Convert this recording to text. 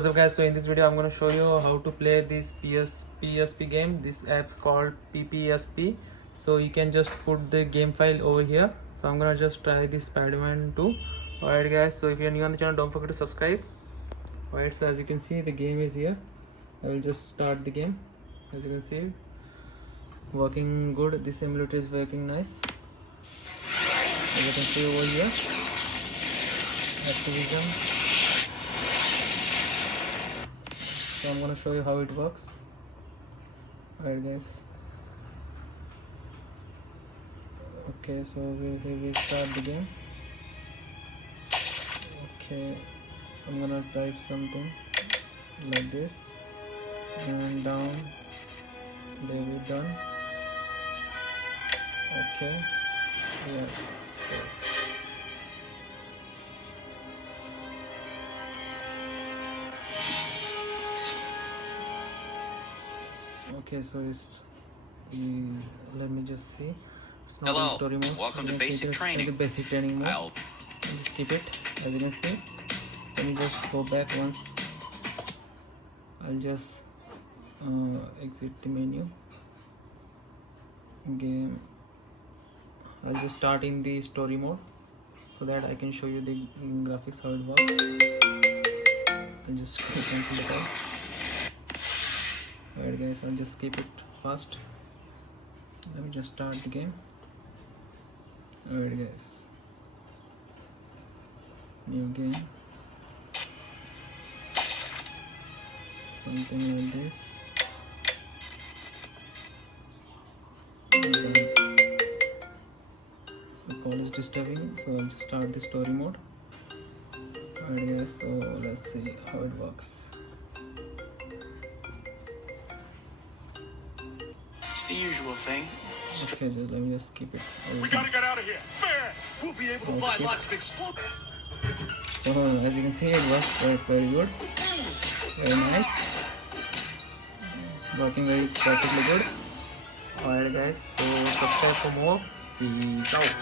What's up guys, so in this video I'm going to show you how to play this PSP game. This app is called PPSP. So you can just put the game file over here. So I'm going to just try this Spider-Man 2. Alright guys, so if you're new on the channel, don't forget to subscribe. Alright, so as you can see, the game is here. I will just start the game. As you can see, working good. This emulator is working nice. As you can see over here, Activision. So I'm gonna show you how it works. Alright guys. Okay, so here we start the game. Okay, I'm gonna type something like this and down. There we done. Okay. Yes. Okay, so it's let me just see. It's not in story mode. Welcome to basic training. The basic training mode. I'll just keep it. As you can see, let me just go back once. I'll just exit the menu. Game. I'll just start in the story mode so that I can show you the graphics, how it works. I'll just cancel the call. Alright guys, I'll just keep it fast. So let me just start the game. Alright guys, new game, something like this. So call is disturbing, so I'll just start the story mode. Alright guys, so let's see how it works. The usual thing. Okay, just let me just keep it. We gotta get out of here fast. We'll be able to buy lots of explosives. So as you can see, it works very good, very nice, working very perfectly good. Alright guys, so subscribe for more. Peace out.